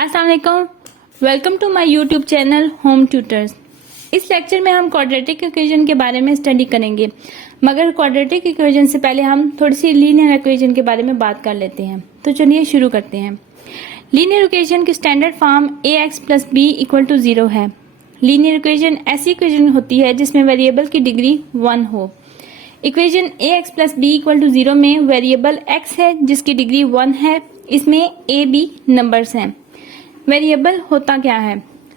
अस्सलाम वालेकुम, welcome to my YouTube channel home tutors. इस लेक्चर में हम क्वाड्रेटिक इक्वेशन के बारे में स्टडी करेंगे, मगर क्वाड्रेटिक इक्वेशन से पहले हम थोड़ी सी लीनियर इक्वेशन के बारे में बात कर लेते हैं। तो चलिए शुरू करते हैं। लीनियर इक्वेशन की standard form ax plus b equal to 0 है। लीनियर इक्वेशन ऐसी इक्वेशन होती है जिसमें वेरिएबल की डिग्री 1 हो। Equation ax plus b equal to 0 में वेरिएबल x है जिसकी डिग्री 1 है। इसमें a b नंबर्स हैं। वेरिएबल होता क्या है?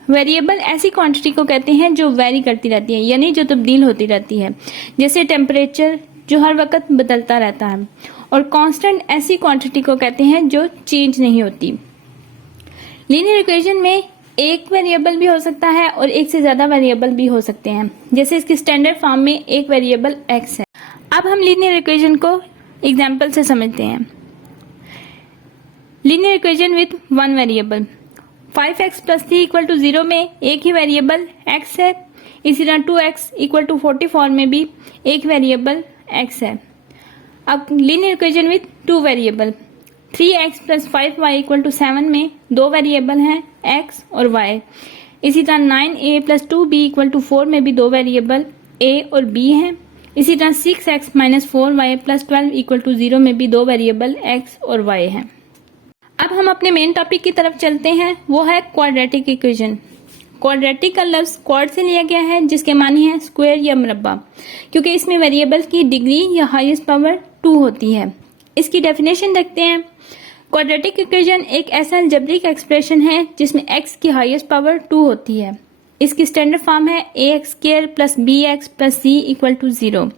वेरिएबल ऐसी क्वांटिटी को कहते हैं जो वेरी करती रहती है, यानी जो तब्दील होती रहती है, जैसे टेम्परेचर जो हर वक्त बदलता रहता है। और कांस्टेंट ऐसी क्वांटिटी को कहते हैं जो चेंज नहीं होती। लीनियर इक्वेशन में एक वेरिएबल भी हो सकता है और एक से ज्यादा वेरिएबल भी हो सकते हैं, जैसे इसकी स्टैंडर्ड फॉर्म में एक वेरिएबल x है। अब हम लीनियर इक्वेशन को एग्जाम्पल से समझते हैं। Linear equation with one variable 5x plus 3 equal to 0 में एक ही वेरिएबल x है। इसी तरह 2x इक्वल टू 44 में भी एक वेरिएबल x है। अब linear equation with two variable 3x plus 5y equal to 7 में दो वेरिएबल हैं x और y। इसी तरह 9a plus 2b equal to 4 में भी दो वेरिएबल a और b हैं। इसी तरह 6x minus 4y plus 12 equal to 0 में भी दो वेरिएबल x और y हैं। अब हम अपने मेन टॉपिक की तरफ चलते हैं, वो है क्वाड्रेटिक इक्वेशन। क्वाड्रेटिक का लफ्ज क्वाड से लिया गया है, जिसके मानी है स्क्वायर या मुरब्बा, क्योंकि इसमें वेरिएबल की डिग्री या हाईएस्ट पावर 2 होती है। इसकी डेफिनेशन देखते हैं। क्वाड्रेटिक इक्वेशन एक ऐसा अलजेब्रिक एक्सप्रेशन है जिसमें x की हाईएस्ट पावर 2 होती है। इसकी स्टैंडर्ड फॉर्म है ax square plus bx plus c equal to 0।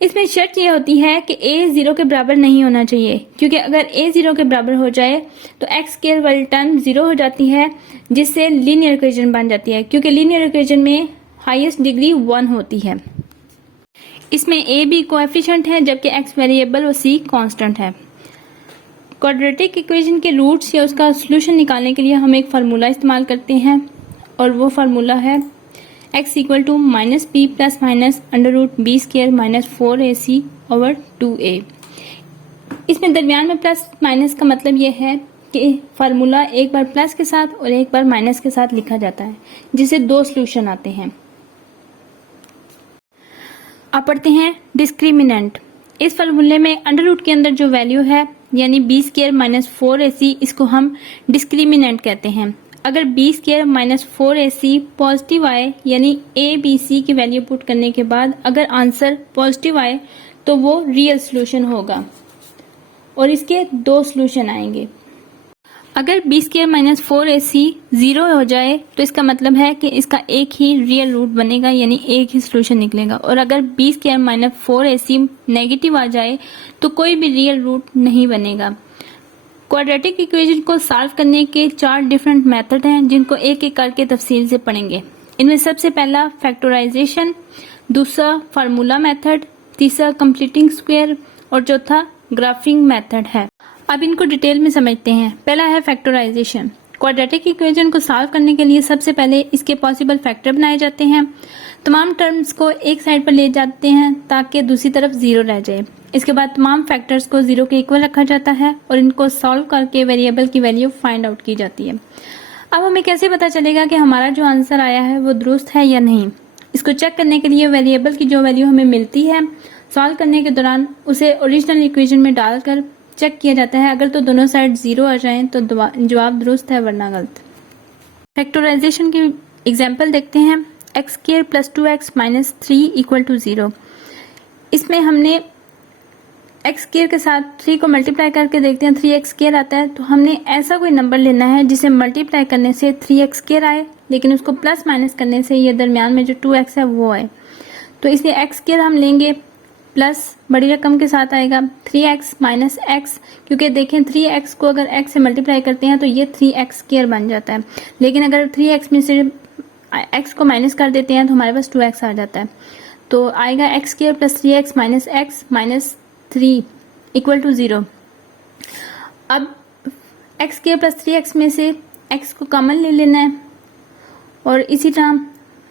इसमें शर्त यह होती है कि a 0 के बराबर नहीं होना चाहिए, क्योंकि अगर a 0 के बराबर हो जाए तो x स्क्वायर वाली टर्म 0 हो जाती है, जिससे लीनियर इक्वेशन बन जाती है, क्योंकि लीनियर इक्वेशन में हाईएस्ट डिग्री 1 होती है। इसमें a b कोएफिशिएंट है, जबकि x वेरिएबल और c कांस्टेंट है। क्वाड्रेटिक इक्वेशन के रूट्स या उसका सोल्यूशन निकालने के लिए हम एक फार्मूला इस्तेमाल करते हैं, और वो फार्मूला है x equal to minus b plus minus under root b square minus 4ac over 2a। इसमें दरमियान में प्लस माइनस का मतलब ये है कि फार्मूला एक बार प्लस के साथ और एक बार माइनस के साथ लिखा जाता है, जिसे दो सोल्यूशन आते हैं। अब पढ़ते हैं डिस्क्रिमिनेंट। इस फार्मूले में अंडर रूट के अंदर जो वैल्यू है, यानी बी स्क्वायर माइनस 4ac, इसको हम डिस्क्रिमिनेंट कहते हैं। अगर B square minus 4ac positive आए, यानी ए बी सी की वैल्यू पुट करने के बाद अगर आंसर पॉजिटिव आए तो वो रियल सोल्यूशन होगा, और इसके दो सोल्यूशन आएंगे। अगर बी स्क्वायर माइनस 4ac 0 हो जाए तो इसका मतलब है कि इसका एक ही रियल रूट बनेगा, यानी एक ही सोल्यूशन निकलेगा। और अगर B square minus 4ac negative आ जाए तो कोई भी रियल रूट नहीं बनेगा। क्वाड्रेटिक इक्वेशन को सॉल्व करने के 4 डिफरेंट मेथड हैं, जिनको एक एक करके तफसील से पढ़ेंगे। इनमें सबसे पहला फैक्टराइजेशन, दूसरा फार्मूला मेथड, तीसरा कंप्लीटिंग स्क्वायर और चौथा ग्राफिंग मेथड है। अब इनको डिटेल में समझते हैं। पहला है फैक्टराइजेशन। क्वाड्रेटिक इक्वेशन को सॉल्व करने के लिए सबसे पहले इसके पॉसिबल फैक्टर बनाए जाते हैं। तमाम टर्म्स को एक साइड पर ले जाते हैं ताकि दूसरी तरफ 0 रह जाए। इसके बाद तमाम फैक्टर्स को 0 के इक्वल रखा जाता है और इनको सॉल्व करके वेरिएबल की वैल्यू फाइंड आउट की जाती है। अब हमें कैसे पता चलेगा कि हमारा जो आंसर आया है वो दुरुस्त है या नहीं? इसको चेक करने के लिए वेरिएबल की जो वैल्यू हमें मिलती है सॉल्व करने के दौरान उसे ओरिजिनल इक्वेशन में डालकर चेक किया जाता है। अगर तो दोनों साइड 0 आ जाएं तो जवाब दुरुस्त है, वरना गलत। फैक्टराइजेशन की एग्जाम्पल देखते हैं। X square plus 2x minus 3 equal to 0। इसमें हमने एक्स स्क्वायर के साथ 3 को मल्टीप्लाई करके देखते हैं, 3x स्क्वायर आता है। तो हमने ऐसा कोई नंबर लेना है जिसे मल्टीप्लाई करने से 3x स्क्वायर आए, लेकिन उसको प्लस माइनस करने से ये दरमियान में जो 2x है वो आए। तो इसलिए एक्स स्क्वायर हम लेंगे, प्लस बड़ी रकम के साथ आएगा 3x माइनस x, क्योंकि देखें 3x को अगर x से मल्टीप्लाई करते हैं तो ये 3x स्क्वायर बन जाता है। लेकिन अगर 3x में से x को माइनस कर देते हैं तो हमारे पास 2x आ जाता है। तो आएगा x square plus 3x minus x minus 3 equal to 0। अब x स्क्वायर प्लस 3x में से x को कॉमन ले लेना है, और इसी तरह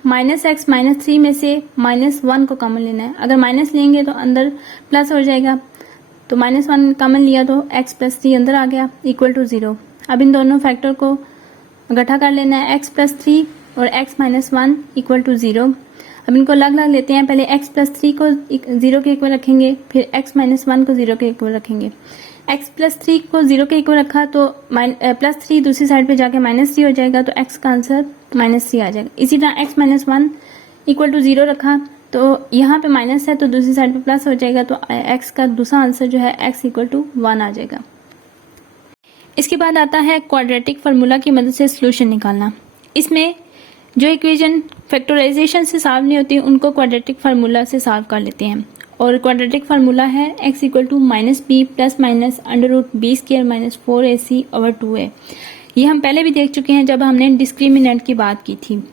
माइनस x माइनस 3 में से माइनस 1 को कॉमन लेना है। अगर माइनस लेंगे तो अंदर प्लस हो जाएगा, तो माइनस 1 कॉमन लिया तो x प्लस 3 अंदर आ गया इक्वल टू 0। अब इन दोनों फैक्टर को इकट्ठा कर लेना है, x प्लस 3 और x माइनस 1 इक्वल टू 0। अब इनको अलग अलग लेते हैं, पहले x प्लस 3 को 0 के इक्वल रखेंगे, फिर x माइनस 1 को 0 के इक्वल रखेंगे। x प्लस 3 को 0 के इक्वल रखा तो प्लस 3 दूसरी साइड पे जाके माइनस 3 हो जाएगा, तो x का आंसर माइनस 3 आ जाएगा। इसी तरह x माइनस 1 इक्वल टू 0 रखा तो यहाँ पे माइनस है तो दूसरी साइड पे प्लस हो जाएगा, तो x का दूसरा आंसर जो है x इक्वल टू 1 आ जाएगा। इसके बाद आता है क्वाड्रेटिक फार्मूला की मदद से सॉल्यूशन निकालना। इसमें जो इक्वेशन फैक्टराइजेशन से सॉल्व नहीं होती उनको क्वाड्रेटिक फार्मूला से सॉल्व कर लेते हैं। और क्वाड्रेटिक फार्मूला है x equal to minus b plus minus under root b square minus 4ac over 2a। ये हम पहले भी देख चुके हैं जब हमने डिस्क्रिमिनेंट की बात की थी।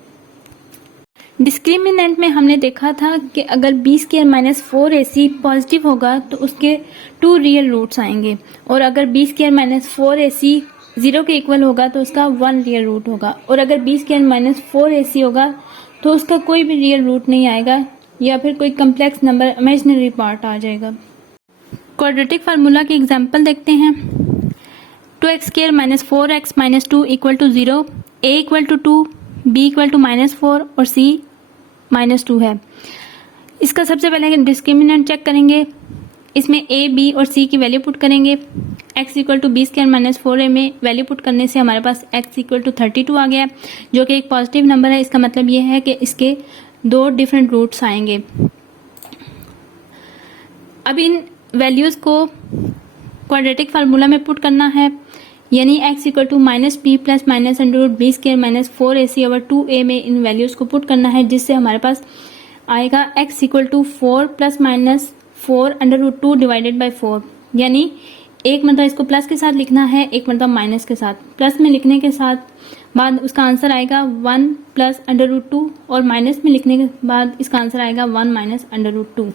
डिस्क्रिमिनेंट में हमने देखा था कि अगर B square minus 4ac positive होगा तो उसके 2 रियल रूट्स आएंगे, और अगर बी स्क्वायर माइनस 4ac 0 के इक्वल होगा तो उसका 1 रियल रूट होगा, और अगर बी स्क्वायर माइनस 4ac होगा तो उसका कोई भी रियल रूट नहीं आएगा, या फिर कोई कम्प्लेक्स नंबर इमेजिनरी पार्ट आ जाएगा। क्वाड्रेटिक फार्मूला की एग्जांपल देखते हैं। 2x square minus 4x minus 2 equal to 0, a equal to 2, b equal to minus 4 और c माइनस 2 है। इसका सबसे पहले डिस्क्रिमिनेंट चेक करेंगे, इसमें a, b और c की वैल्यू पुट करेंगे। x equal to b square minus 4a में वैल्यू पुट करने से हमारे पास x इक्वल टू 32 आ गया, जो कि एक पॉजिटिव नंबर है। इसका मतलब ये है कि इसके 2 डिफरेंट रूट्स आएंगे। अब इन वैल्यूज को क्वाड्रेटिक फार्मूला में पुट करना है, यानी x equal to minus b plus minus under root b square minus 4ac over 2a में इन वैल्यूज को पुट करना है, जिससे हमारे पास आएगा x equal to 4 plus minus 4 under root 2 divided by 4। यानी एक मतलब इसको प्लस के साथ लिखना है, एक मतलब माइनस के साथ। प्लस में लिखने के साथ बाद उसका आंसर आएगा 1 प्लस अंडर रूट 2, और माइनस में लिखने के बाद इसका आंसर आएगा 1 माइनस अंडर रूट 2।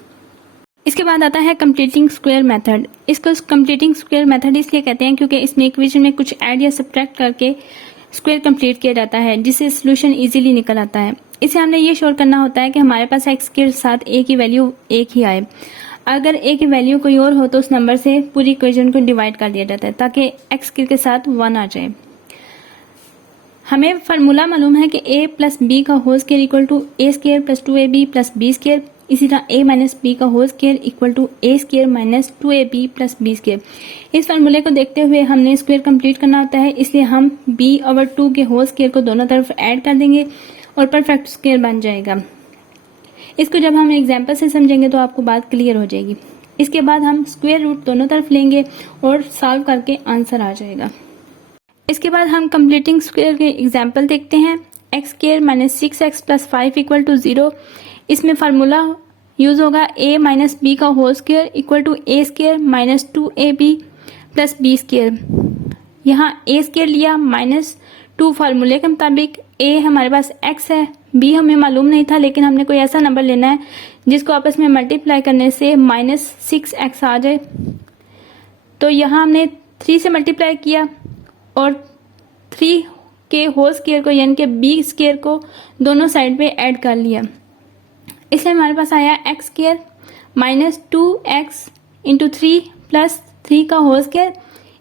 इसके बाद आता है कंप्लीटिंग स्क्वायर मेथड। इसको कंप्लीटिंग स्क्वायर मेथड इसलिए कहते हैं क्योंकि इसमें इक्वेशन में कुछ ऐड या सब्ट्रैक्ट करके स्क्वायर कंप्लीट किया जाता है, जिससे सोल्यूशन इजीली निकल आता है। इसे हमने ये श्योर करना होता है कि हमारे पास x के साथ a की वैल्यू एक ही आए। अगर a की वैल्यू कोई और हो तो उस नंबर से पूरी इक्वेशन को डिवाइड कर दिया जाता है ताकि x के साथ 1 आ जाए। हमें फार्मूला मालूम है कि a प्लस बी का whole square equal to a square plus 2ab plus b square. इसी तरह a माइनस बी का whole square equal to a square minus 2ab plus b square. इस फार्मूले को देखते हुए हमने स्क्वायर कंप्लीट करना होता है, इसलिए हम b ओवर 2 के होल स्क्वायर को दोनों तरफ ऐड कर देंगे और परफेक्ट स्क्वायर बन जाएगा। इसको जब हम एग्जाम्पल से समझेंगे तो आपको बात क्लियर हो जाएगी। इसके बाद हम स्क्वायर रूट दोनों तरफ लेंगे और सॉल्व करके आंसर आ जाएगा। इसके बाद हम कंप्लीटिंग स्क्वायर के एग्जाम्पल देखते हैं। X square minus 6x plus 5 equal to 0। इसमें फार्मूला यूज होगा a माइनस बी का whole square equal to a square minus 2ab plus b square. यहाँ a स्क्वायर लिया माइनस 2 फार्मूले के मुताबिक। a हमारे पास x है, b हमें मालूम नहीं था, लेकिन हमने कोई ऐसा नंबर लेना है जिसको आपस में मल्टीप्लाई करने से माइनस 6x आ जाए। तो यहाँ हमने 3 से मल्टीप्लाई किया और 3 के होल स्क्वायर को यानी कि b स्क्वायर को दोनों साइड पे ऐड कर लिया। इसलिए हमारे पास आया x square minus 2x into 3 plus 3 का होल स्क्वायर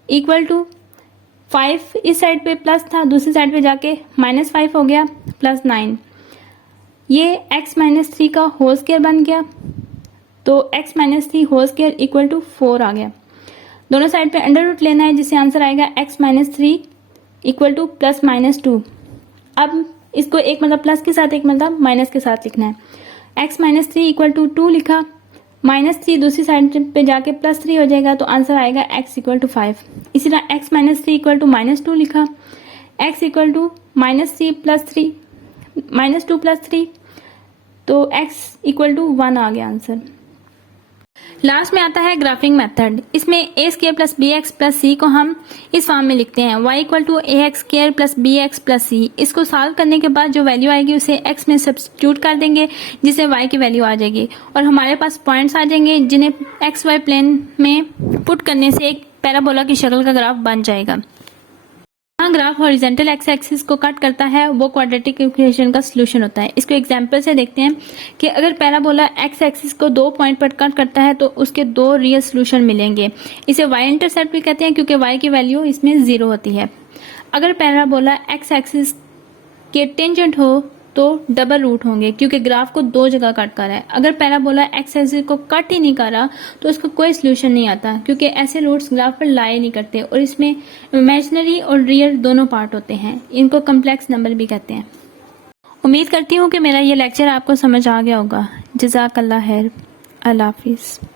इक्वल टू 5। इस साइड पे प्लस था, दूसरी साइड पे जाके माइनस 5 हो गया प्लस 9। ये x माइनस 3 का होल स्क्वायर बन गया, तो x minus 3 whole square equal to 4 आ गया। दोनों साइड पे अंडर रूट लेना है, जिससे आंसर आएगा x minus 3 equal two plus minus 2। अब इसको एक मतलब प्लस के साथ एक मतलब माइनस के साथ लिखना है। x माइनस 3 इक्वल टू 2 लिखा, माइनस 3 दूसरी साइड पे जाके प्लस 3 हो जाएगा, तो आंसर आएगा x इक्वल टू 5। इसी तरह x minus 3 equal to minus 2 लिखा, x equal to minus 3 plus 3 minus 2 plus 3, तो x इक्वल टू 1 आ गया आंसर। लास्ट में आता है ग्राफिंग मेथड। इसमें a square plus B X plus C को हम इस फॉर्म में लिखते हैं, y equal to A X square plus B X plus C. इसको सॉल्व करने के बाद जो वैल्यू आएगी उसे x में सब्स्टिट्यूट कर देंगे, जिससे y की वैल्यू आ जाएगी और हमारे पास पॉइंट्स आ जाएंगे, जिन्हें एक्स वाई प्लेन में पुट करने से एक पैराबोला की शक्ल का ग्राफ बन जाएगा। जहाँ ग्राफ हॉरिजॉन्टल एक्स एक्सिस को कट करता है वो क्वाड्रेटिक इक्वेशन का सॉल्यूशन होता है। इसको एग्जांपल से देखते हैं कि अगर पैराबोला एक्स एक्सिस को 2 पॉइंट पर कट करता है तो उसके 2 रियल सॉल्यूशन मिलेंगे। इसे वाई इंटरसेप्ट भी कहते हैं क्योंकि वाई की वैल्यू इसमें 0 होती है। अगर पैराबोला एक्स एक्सिस के टेंजेंट हो तो डबल रूट होंगे, क्योंकि ग्राफ को दो जगह कट कर रहा है। अगर पैराबोला एक्स एक्सिस को कट ही नहीं कर रहा तो उसका कोई सोल्यूशन नहीं आता, क्योंकि ऐसे रूट्स ग्राफ पर लाए नहीं करते और इसमें इमेजिनरी और रियल दोनों पार्ट होते हैं। इनको कम्प्लेक्स नंबर भी कहते हैं। उम्मीद करती हूँ कि मेरा ये लेक्चर आपको समझ आ गया होगा। जज़ाकल्लाह खैर। अल्लाह हाफिज़।